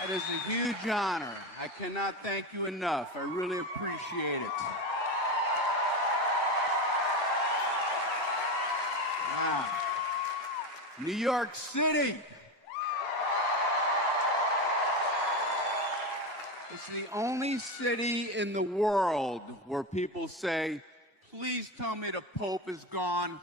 That is a huge honor. I cannot thank you enough. I really appreciate it. Wow. New York City. It's the only city in the world where people say, please tell me the Pope is gone.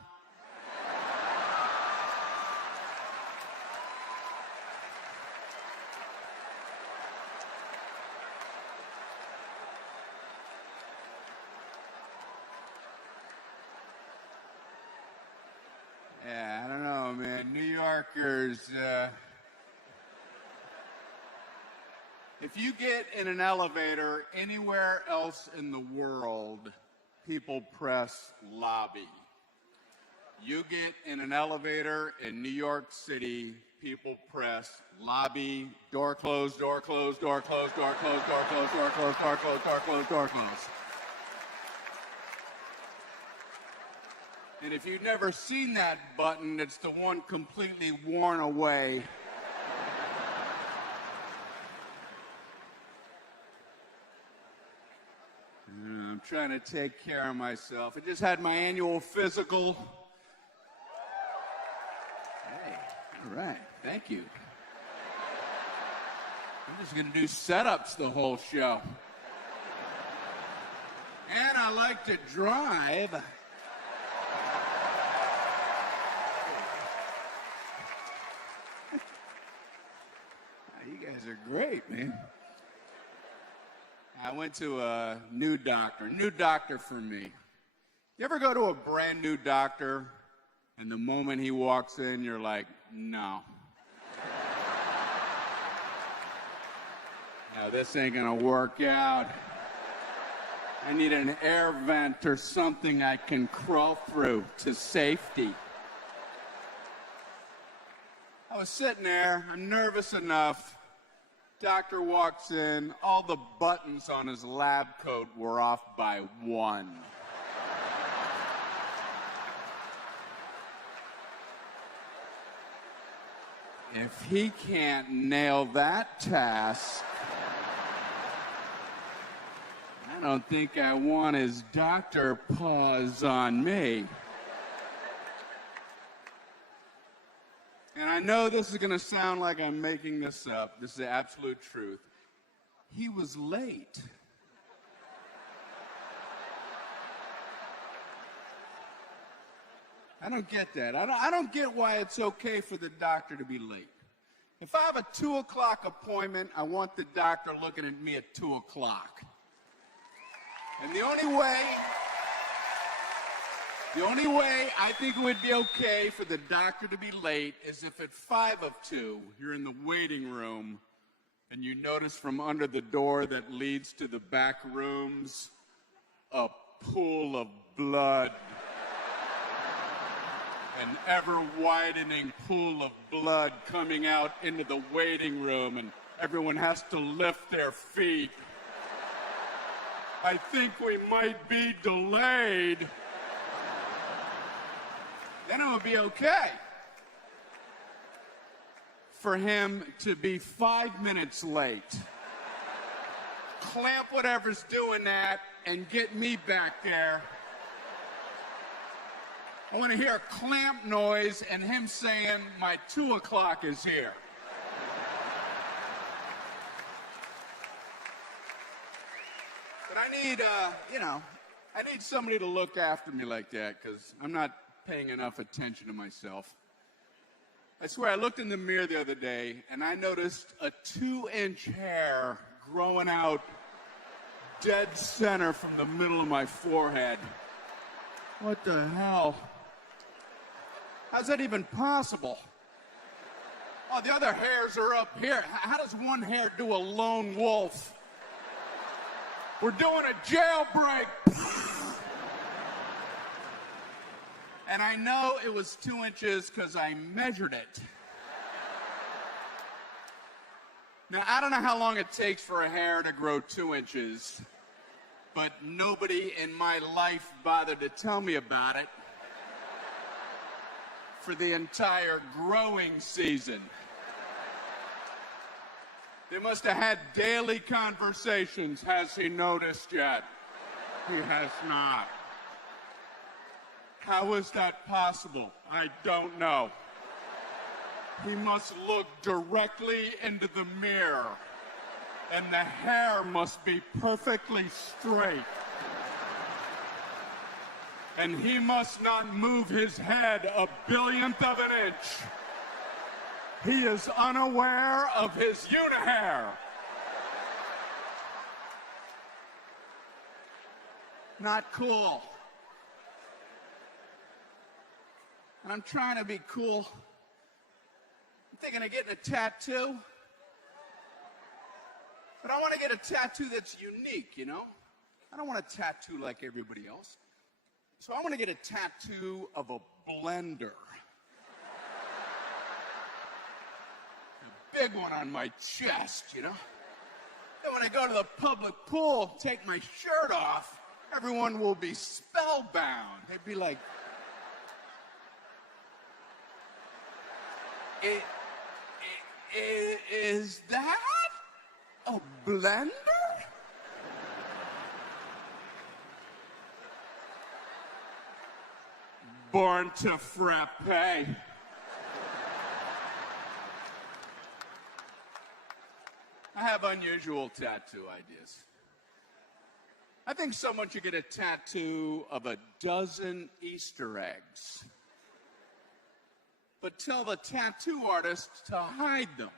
Yeah, I don't know, man. New Yorkers, if you get in an elevator anywhere else in the world, people press lobby. You get in an elevator in New York City, people press lobby, door closed, door closed, door closed, door closed, door closed, door closed, door closed, door closed, door closed. And if you've never seen that button, it's the one completely worn away. I'm trying to take care of myself. I just had my annual physical. Hey, all right, thank you. I'm just going to do setups the whole show. And I like to drive. You guys are great, man. I went to a new doctor for me. You ever go to a brand new doctor and the moment he walks in, you're like, no. No, this ain't gonna work out. I need an air vent or something I can crawl through to safety. I was sitting there, I'm nervous enough. Doctor walks in, all the buttons on his lab coat were off by one. If he can't nail that task, I don't think I want his doctor paws on me. And I know this is going to sound like I'm making this up. This is the absolute truth. He was late. I don't get that. I don't get why it's okay for the doctor to be late. If I have a 2 o'clock appointment, I want the doctor looking at me at 2 o'clock. And the only way I think it would be okay for the doctor to be late is if at 5 of 2, you're in the waiting room and you notice from under the door that leads to the back rooms a pool of blood. An ever-widening pool of blood coming out into the waiting room, and everyone has to lift their feet. I think we might be delayed. Then it would be okay for him to be 5 minutes late. Clamp whatever's doing that and get me back there. I want to hear a clamp noise and him saying, my 2 o'clock is here. But I need, I need somebody to look after me like that because I'm not paying enough attention to myself. I swear, I looked in the mirror the other day and I noticed a 2-inch hair growing out dead center from the middle of my forehead. What the hell? How's that even possible? Oh, the other hairs are up here. How does one hair do a lone wolf? We're doing a jailbreak. And I know it was 2 inches because I measured it. Now, I don't know how long it takes for a hair to grow 2 inches, but nobody in my life bothered to tell me about it for the entire growing season. They must have had daily conversations. Has he noticed yet? He has not. How is that possible? I don't know. He must look directly into the mirror, and the hair must be perfectly straight. And he must not move his head a billionth of an inch. He is unaware of his unihair. Not cool. And I'm trying to be cool. I'm thinking of getting a tattoo. But I want to get a tattoo that's unique, you know? I don't want a tattoo like everybody else. So I want to get a tattoo of a blender. A big one on my chest, you know? Then when I go to the public pool, take my shirt off, everyone will be spellbound. They'd be like, is that a blender? Born to frappe. I have unusual tattoo ideas. I think someone should get a tattoo of a dozen Easter eggs, but tell the tattoo artist to hide them.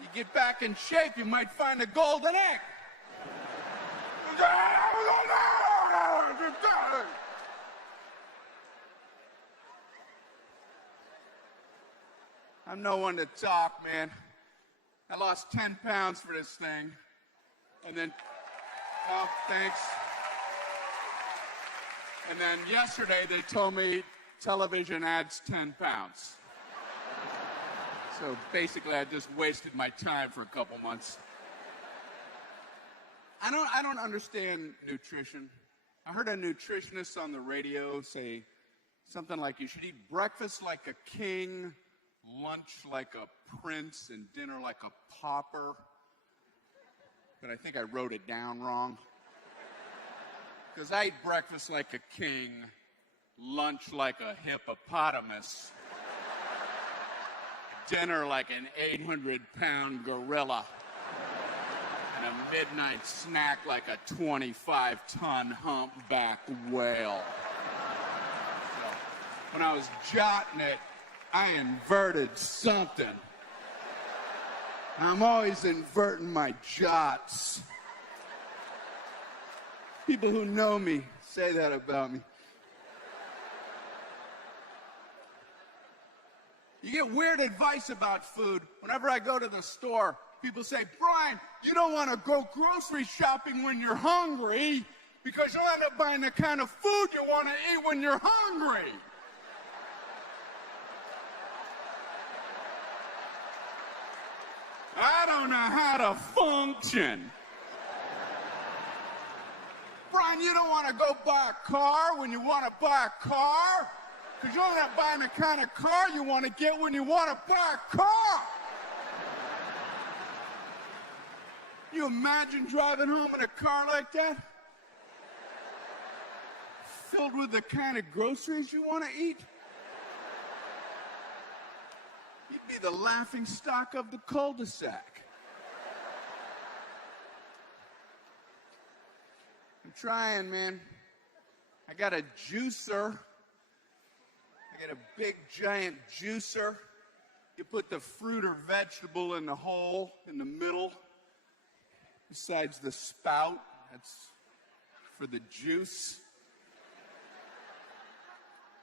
You get back in shape, you might find a golden egg. I'm no one to talk, man. I lost 10 pounds for this thing. And then, oh, thanks. And then yesterday they told me television adds 10 pounds. So basically I just wasted my time for a couple months. I don't understand nutrition. I heard a nutritionist on the radio say something like you should eat breakfast like a king, lunch like a prince, and dinner like a pauper. But I think I wrote it down wrong. Because I eat breakfast like a king, lunch like a hippopotamus, dinner like an 800-pound gorilla, and a midnight snack like a 25-ton humpback whale. So, when I was jotting it, I inverted something. I'm always inverting my jots. People who know me say that about me. You get weird advice about food. Whenever I go to the store, people say, Brian, you don't want to go grocery shopping when you're hungry because you'll end up buying the kind of food you want to eat when you're hungry. I don't know how to function. Brian, you don't want to go buy a car when you want to buy a car? Because you're not buying the kind of car you want to get when you want to buy a car. you imagine driving home in a car like that? Filled with the kind of groceries you want to eat? You'd be the laughing stock of the cul-de-sac. I'm trying, man. I got a juicer. I got a big, giant juicer. You put the fruit or vegetable in the hole in the middle. Besides the spout, that's for the juice.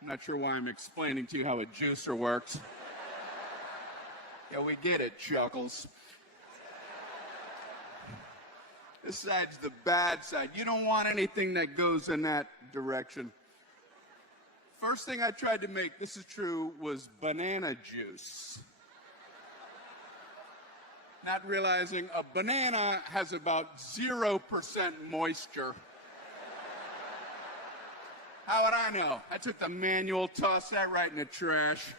I'm not sure why I'm explaining to you how a juicer works. Yeah, we get it, Chuckles. Besides the bad side, you don't want anything that goes in that direction. First thing I tried to make, this is true, was banana juice. Not realizing a banana has about 0% moisture. How would I know? I took the manual, tossed that right in the trash.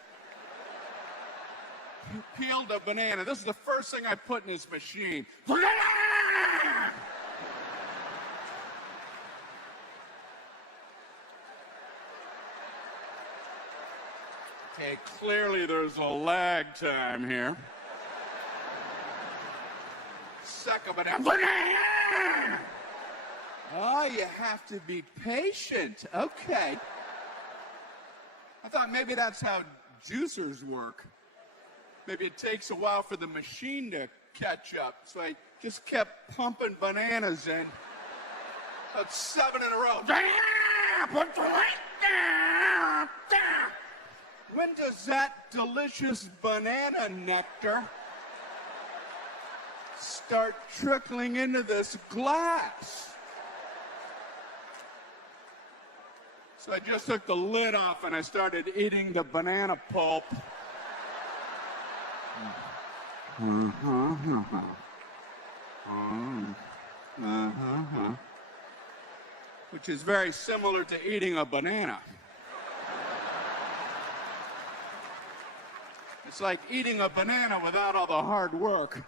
Peeled a banana. This is the first thing I put in this machine. Okay, clearly there's a lag time here. Second banana. Oh, you have to be patient. Okay. I thought maybe that's how juicers work. Maybe it takes a while for the machine to catch up. So I just kept pumping bananas in. About 7 in a row. When does that delicious banana nectar start trickling into this glass? So I just took the lid off and I started eating the banana pulp. Which is very similar to eating a banana. It's like eating a banana without all the hard work.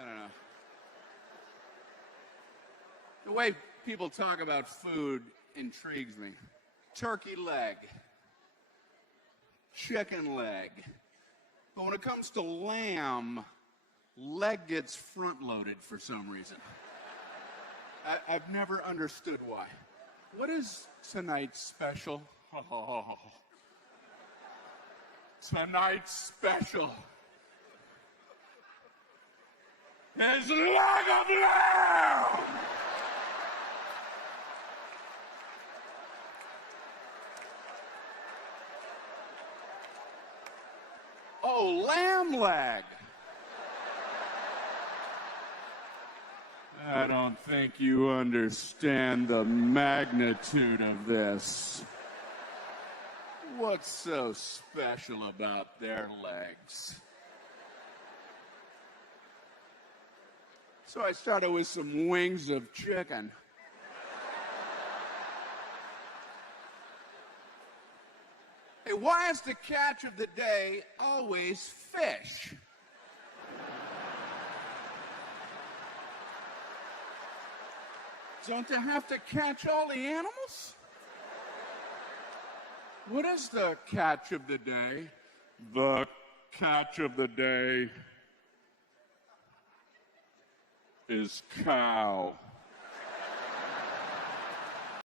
I don't know. The way people talk about food intrigues me. Turkey leg. Chicken leg. But when it comes to lamb, leg gets front-loaded for some reason. I've never understood why. What is tonight's special? Oh, tonight's special is leg of lamb! Oh, lamb leg. I don't think you understand the magnitude of this. What's so special about their legs? So I started with some wings of chicken. Hey, why is the catch of the day always fish? Don't they have to catch all the animals? What is the catch of the day? The catch of the day is cow.